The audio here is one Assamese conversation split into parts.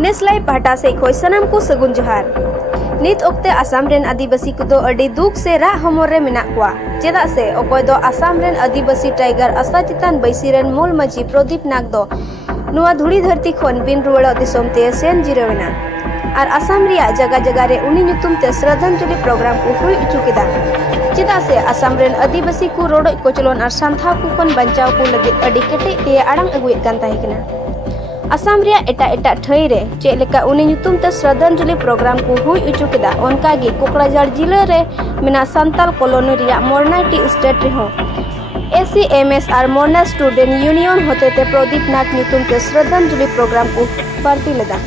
नेसलाई पाटा से खोय सनम को सगुन जोहार नित ओक्ते आसाम रेन आदिवासी को अडी दुख से रा हमर रे मेना कुआ चेदा से अकोय दो आसाम रेन आदिवासी टाइगर आसा चितान बैसी रेन मूल मजी प्रदीप नाग दो नुआ धुड़ी धरती खन बिन रुवाड़ा दिसोम ते सेन जिरवेना और आसाम रिया जगह जगह रे उनी नुतुम ते श्रद्धांजलि प्रोग्राम को हुई उचु केदा चेदा से आसाम रेन आदिवासी को रोडो कोचलोन और सांथा को खन बंचाव को लगे अडी केटे ते आड़ंग अगुएत कान ताहेकना आसाम रिया एटा ठई रे चेलेका उनी नुतुम ते श्रद्धांजलि प्रोग्राम को हुई उचु केदा ओनका गे कोकराझार जिला रे मेना सांताल कॉलोनी रिया मोरना टी स्टेट रे हो ACMS और मोरना स्टूडेंट यूनियन होते ते प्रदीप नाग नुतुम ते श्रद्धांजलि प्रोग्राम को पार्टी लेदा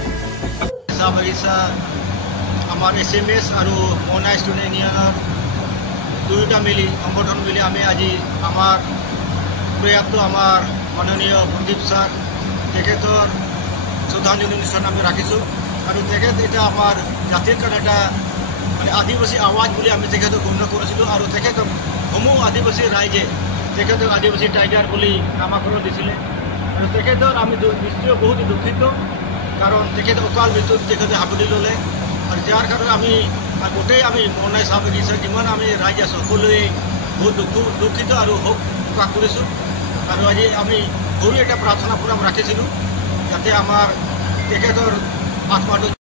আমার SMS আৰু মনা ষ্টুডেণ্ট ইউনিয়নৰ দুয়োটা মিলি সংগঠন মিলি আমি আজি আমাৰ প্ৰয়াপ্ত আমাৰ মাননীয় প্ৰদীপ ছাৰ তেখেতৰ শ্ৰদ্ধাঞ্জলি অনুষ্ঠান আমি ৰাখিছোঁ আৰু তেখেত এটা আমাৰ জাতিৰ কাৰণে এটা মানে আদিবাসী আৱাজ বুলি আমি তেখেতক গণ্য কৰিছিলোঁ আৰু তেখেতক সমূহ আদিবাসী ৰাইজে তেখেতক আদিবাসী টাইগাৰ বুলি নামাকৰণ দিছিলে আৰু তেখেতৰ আমি নিশ্চয় বহুত দুখিত कारण तेखत अकाल मृत्यु तेखते हाबुली लले और जार कारण आमी गोटे आमी मोरना साहब बागिचा जिमान आमी राइज सकलोवे बहुत दुखित और हक प्रकाश करिছোঁ और आज आमी गरु एक प्रार्थना प्रोग्राम राखिছিলোঁ जाते आमार तेखतर आत्माটো